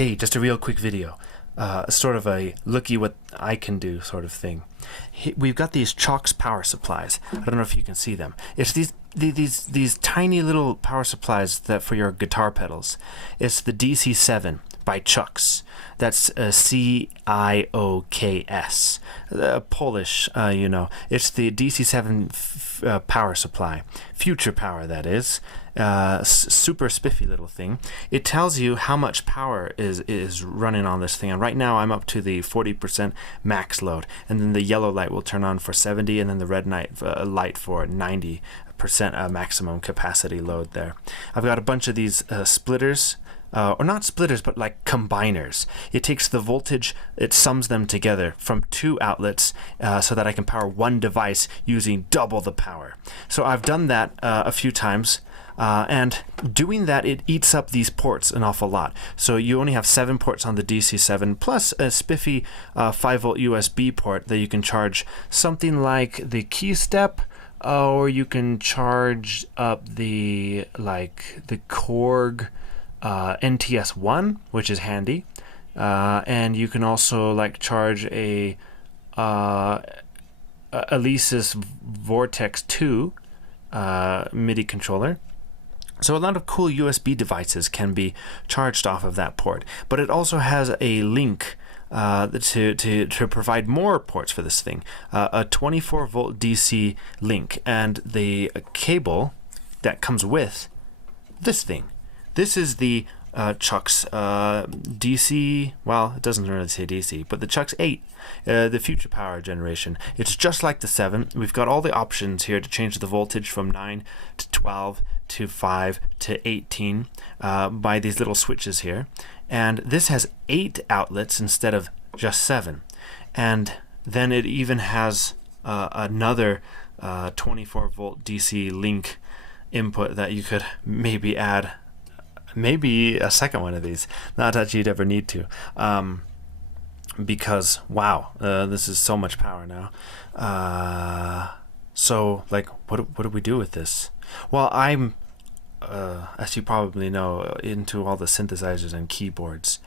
Hey, just a real quick video. Sort of a looky what I can do sort of thing. We've got these Cioks power supplies. I don't know if you can see them. It's these tiny little power supplies that for your guitar pedals. It's the DC7 by Cioks. That's C-I-O-K-S. Polish, you know. It's the DC7 power supply. Future power, that is. Super spiffy little thing. It tells you how much power is running on this thing, and right now I'm up to the 40% max load, and then the yellow light will turn on for 70, and then the red light for 90% maximum capacity load there. I've got a bunch of these splitters, or not splitters, but like combiners. It takes the voltage, it sums them together from two outlets so that I can power one device using double the power. So I've done that a few times. And doing that, it eats up these ports an awful lot. So you only have 7 ports on the DC7, plus a spiffy 5-volt USB port that you can charge something like the Keystep, or you can charge up the Korg NTS1, which is handy. And you can also charge a Alesis Vortex 2 MIDI controller. So a lot of cool USB devices can be charged off of that port, but it also has a link to provide more ports for this thing, a 24-volt DC link, and the cable that comes with this thing. This is the Cioks DC, well, it doesn't really say DC, but the Cioks 8, the future power generation. It's just like the 7. We've got all the options here to change the voltage from 9 to 12 to 5 to 18 by these little switches here. And this has 8 outlets instead of just 7. And then it even has another 24-volt DC link input that you could maybe add. Maybe a second one of these. Not that you'd ever need to. Because, wow, this is so much power now. So, what do we do with this? Well, I'm, as you probably know, into all the synthesizers and keyboards.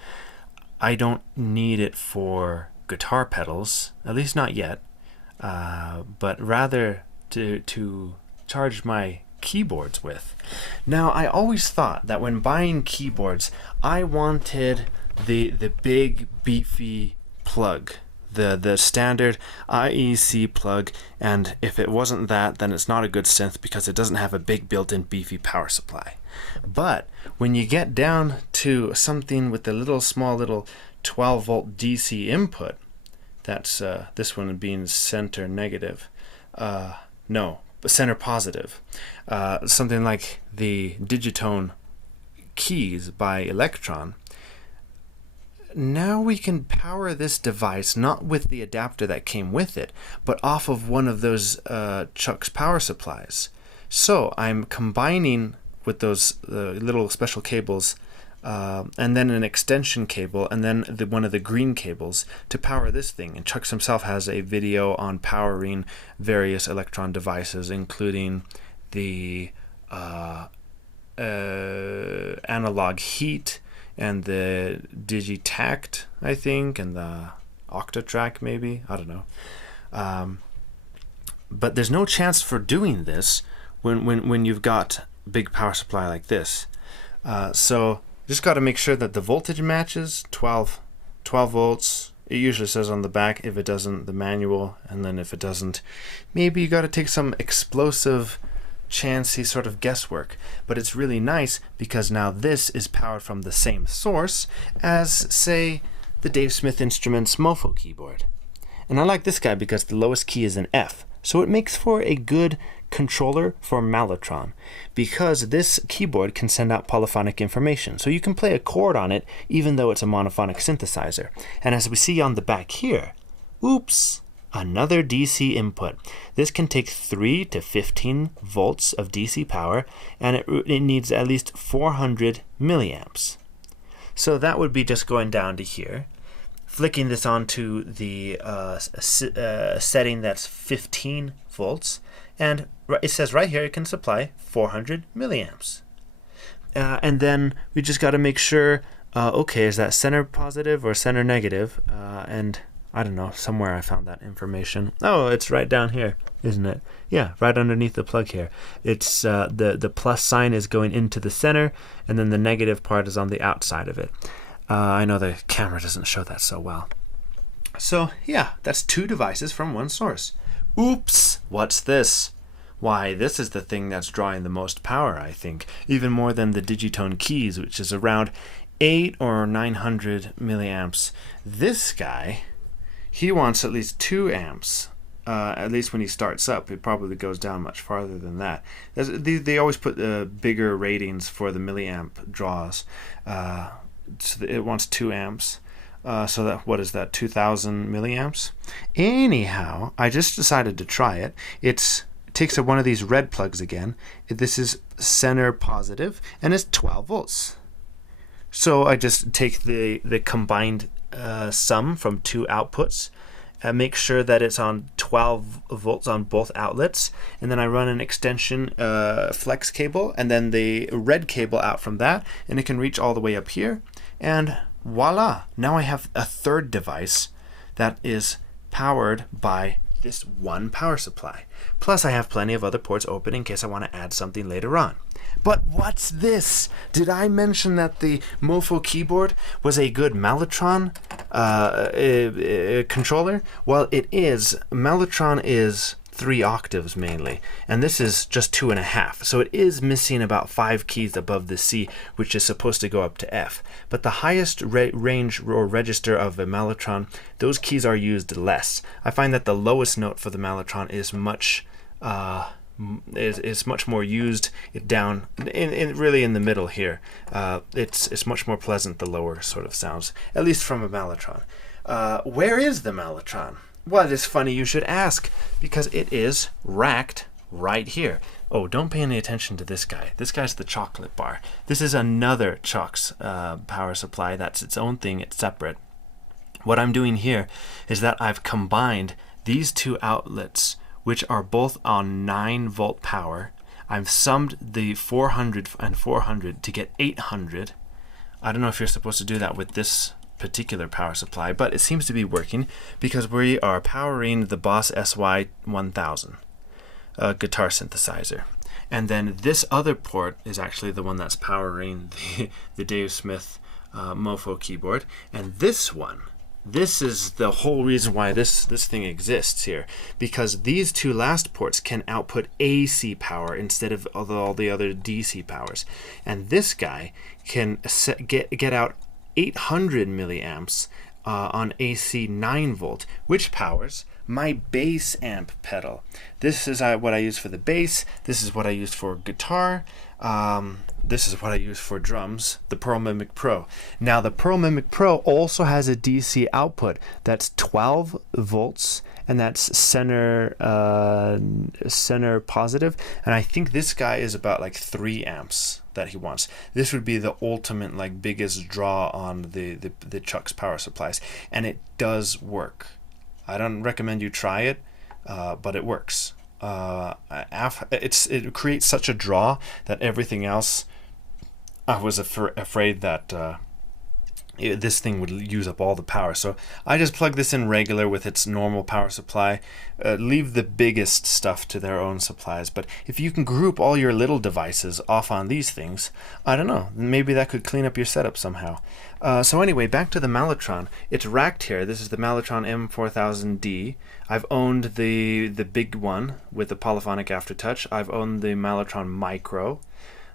I don't need it for guitar pedals, at least not yet, but rather to charge my keyboards with. Now, I always thought that when buying keyboards, I wanted the big beefy plug, the standard IEC plug, and if it wasn't that, then it's not a good synth because it doesn't have a big built-in beefy power supply. But when you get down to something with the small little 12-volt DC input, that's this one being center negative, no, center positive, something like the Digitone keys by Electron. Now we can power this device not with the adapter that came with it, but off of one of those Cioks power supplies. So I'm combining with those little special cables and then an extension cable, and then one of the green cables to power this thing. And Cioks himself has a video on powering various Electron devices, including the analog heat and the Digitact, I think, and the Octatrack maybe, I don't know. But there's no chance for doing this when you've got a big power supply like this. So just got to make sure that the voltage matches 12 volts. It usually says on the back. If it doesn't, the manual, and then if it doesn't, maybe you got to take some explosive chancy sort of guesswork. But it's really nice because now this is powered from the same source as, say, the Dave Smith Instruments Mofo keyboard. And I like this guy because the lowest key is an F, so it makes for a good controller for Mellotron, because this keyboard can send out polyphonic information, so you can play a chord on it even though it's a monophonic synthesizer. And as we see on the back here, oops, another DC input. This can take 3 to 15 volts of DC power, and it needs at least 400 milliamps. So that would be just going down to here, flicking this onto the setting that's 15 volts, and it says right here it can supply 400 milliamps. And then we just got to make sure Okay, is that center positive or center negative? And I don't know, somewhere I found that information. Oh, it's right down here, isn't it? Yeah, right underneath the plug here. It's the plus sign is going into the center, and then the negative part is on the outside of it. I know the camera doesn't show that so well. So yeah, that's two devices from one source. Oops, what's this? Why, this is the thing that's drawing the most power, I think, even more than the Digitone keys, which is around 8 or 900 milliamps. This guy, he wants at least 2 amps. At least when he starts up, it probably goes down much farther than that. They always put bigger ratings for the milliamp draws. So it wants 2 amps. So that, what is that, 2000 milliamps? Anyhow, I just decided to try it. It takes one of these red plugs again. This is center positive, and it's 12 volts. So I just take the combined sum from two outputs, make sure that it's on 12 volts on both outlets, and then I run an extension flex cable, and then the red cable out from that, and it can reach all the way up here, and voila! Now I have a third device that is powered by this one power supply. Plus I have plenty of other ports open in case I want to add something later on. But what's this? Did I mention that the Mofo keyboard was a good Mellotron controller? Well, it is. Mellotron is 3 octaves mainly, and this is just 2.5. So it is missing about 5 keys above the C, which is supposed to go up to F. But the highest range or register of a Mellotron, those keys are used less. I find that the lowest note for the Mellotron is much more used down really in the middle here. It's much more pleasant, the lower sort of sounds, at least from a Mellotron. Where is the Mellotron? Well, it's funny you should ask, because it is racked right here. Oh, don't pay any attention to this guy. This guy's the chocolate bar. This is another Cioks power supply. That's its own thing. It's separate. What I'm doing here is that I've combined these two outlets, which are both on 9 volt power. I've summed the 400 and 400 to get 800. I don't know if you're supposed to do that with this particular power supply, but it seems to be working because we are powering the Boss SY1000 guitar synthesizer. And then this other port is actually the one that's powering the Dave Smith Mofo keyboard. And this one, this is the whole reason why this thing exists here, because these two last ports can output AC power instead of all the other DC powers. And this guy can get out 800 milliamps on AC 9 volt, which powers my bass amp pedal. This is what I use for the bass. This is what I use for guitar. This is what I use for drums, the Pearl Mimic Pro. Now the Pearl Mimic Pro also has a DC output that's 12 volts, and that's center positive, and I think this guy is about like 3 amps that he wants. This would be the ultimate, like, biggest draw on the Cioks power supplies, and it does work. I don't recommend you try it, but it works. It creates such a draw that everything else, I was afraid that this thing would use up all the power. So I just plug this in regular with its normal power supply. Leave the biggest stuff to their own supplies. But if you can group all your little devices off on these things, I don't know, maybe that could clean up your setup somehow. So anyway, back to the Mellotron. It's racked here. This is the Mellotron M4000D. I've owned the big one with the polyphonic aftertouch. I've owned the Mellotron Micro.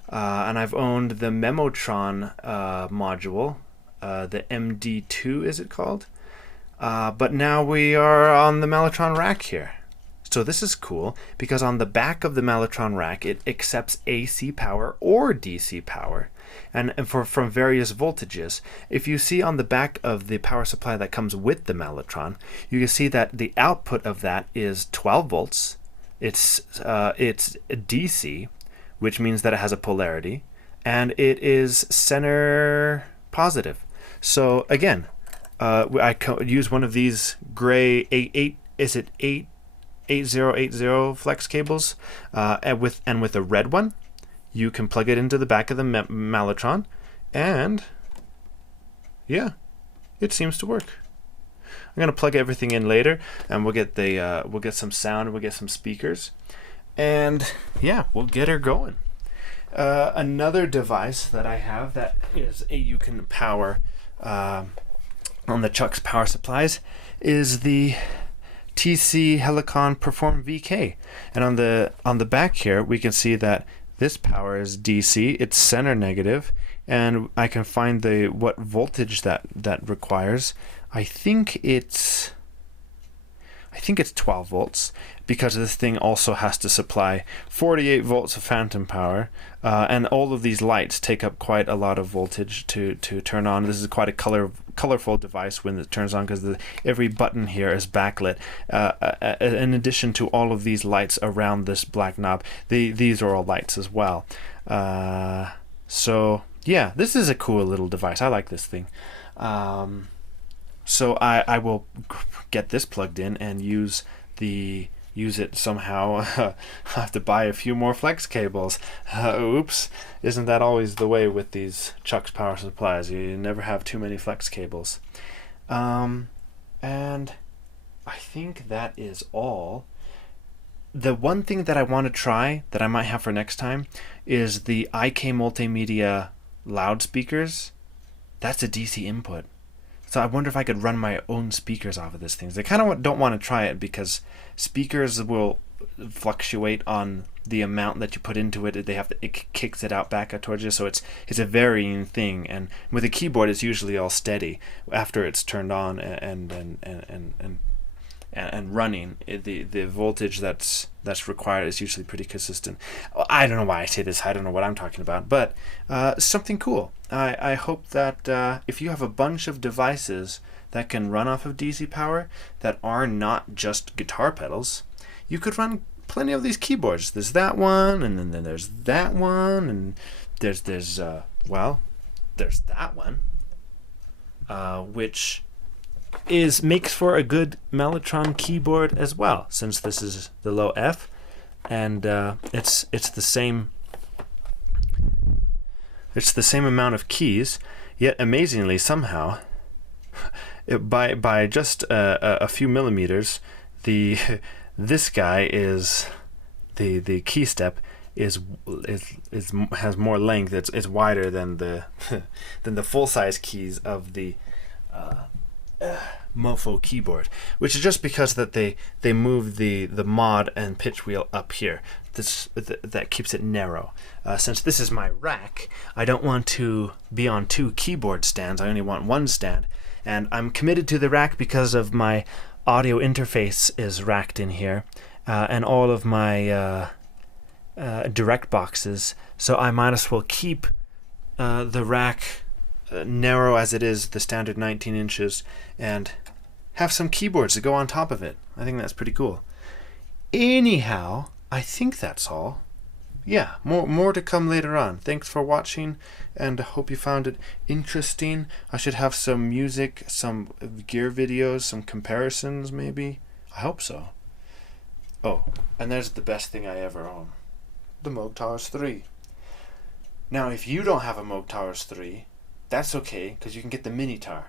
And I've owned the Memotron module. The MD2 is it called? But now we are on the Mellotron rack here. So this is cool because on the back of the Mellotron rack it accepts AC power or DC power, and from various voltages. If you see on the back of the power supply that comes with the Mellotron, you can see that the output of that is 12 volts. It's DC, which means that it has a polarity, and it is center positive. So again, I use one of these gray 8080 flex cables, and with a red one, you can plug it into the back of the Mellotron, and yeah, it seems to work. I'm gonna plug everything in later, and we'll get some sound, we'll get some speakers, and yeah, we'll get her going. Another device that I have that you can power on the Cioks power supplies is the TC Helicon Perform VK, and on the back here we can see that this power is DC. It's center negative, and I can find what voltage that requires. I think it's 12 volts, because this thing also has to supply 48 volts of phantom power, and all of these lights take up quite a lot of voltage to turn on. This is quite a colorful device when it turns on, because every button here is backlit. In addition to all of these lights around this black knob, these are all lights as well. So yeah, this is a cool little device. I like this thing. So I will get this plugged in and use it somehow. I'll have to buy a few more flex cables. Oops, isn't that always the way with these Cioks power supplies? You never have too many flex cables. And I think that is all. The one thing that I want to try that I might have for next time is the IK Multimedia loudspeakers. That's a DC input. So I wonder if I could run my own speakers off of this thing. I kind of don't want to try it, because speakers will fluctuate on the amount that you put into it. It kicks it out back towards you, so it's a varying thing. And with a keyboard, it's usually all steady after it's turned on and running. The voltage that's required is usually pretty consistent. I don't know why I say this. I don't know what I'm talking about, but something cool. I hope that if you have a bunch of devices that can run off of DC power that are not just guitar pedals, you could run plenty of these keyboards. There's that one, and then there's that one, and there's that one, which makes for a good Mellotron keyboard as well, since this is the low F, and it's the same amount of keys, yet amazingly somehow by just a few millimeters, this guy is the key step has more length. It's wider than the than the full size keys of the Mofo keyboard, which is just because that they move the mod and pitch wheel up here. That keeps it narrow. Since this is my rack, I don't want to be on two keyboard stands. I only want one stand, and I'm committed to the rack because of my audio interface is racked in here, and all of my direct boxes. So I might as well keep the rack narrow as it is, the standard 19 inches, and have some keyboards to go on top of it. I think that's pretty cool. Anyhow, I think that's all. Yeah, more to come later on. Thanks for watching, and I hope you found it interesting. I should have some music, some gear videos, some comparisons maybe. I hope so. Oh, and there's the best thing I ever own. The Moog Towers 3. Now, if you don't have a Moog Towers 3, that's okay, because you can get the Minitar.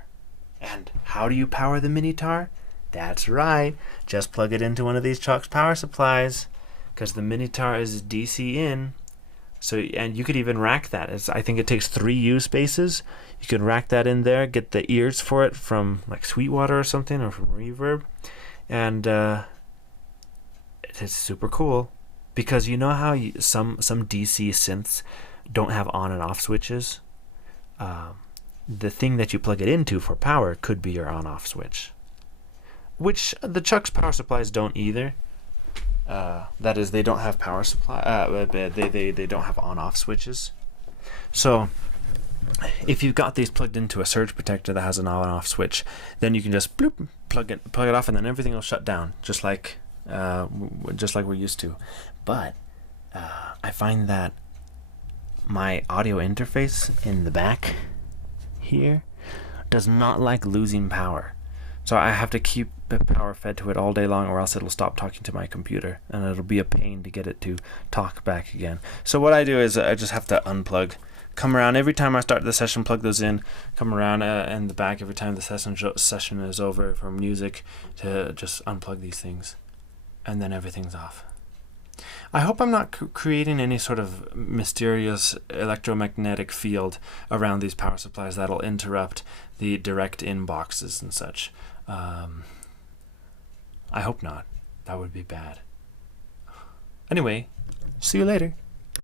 And how do you power the Minitar? That's right, just plug it into one of these Cioks power supplies, because the Minitar is DC in. So, and you could even rack that. I think it takes 3 U spaces. You can rack that in there, get the ears for it from like Sweetwater or something, or from Reverb, and it's super cool, because you know how some DC synths don't have on and off switches. The thing that you plug it into for power could be your on-off switch, which the Cioks power supplies don't either. That is, they don't have power supply. They don't have on-off switches. So if you've got these plugged into a surge protector that has an on-off switch, then you can just bloop, plug it off, and then everything will shut down, just like we're used to. But I find that my audio interface in the back here does not like losing power, so I have to keep the power fed to it all day long, or else it'll stop talking to my computer, and it'll be a pain to get it to talk back again. So what I do is I just have to unplug come around every time I start the session, plug those in, come around in the back every time the session is over for music to just unplug these things, and then everything's off. I hope I'm not creating any sort of mysterious electromagnetic field around these power supplies that'll interrupt the direct in boxes and such. I hope not. That would be bad. Anyway, see you later.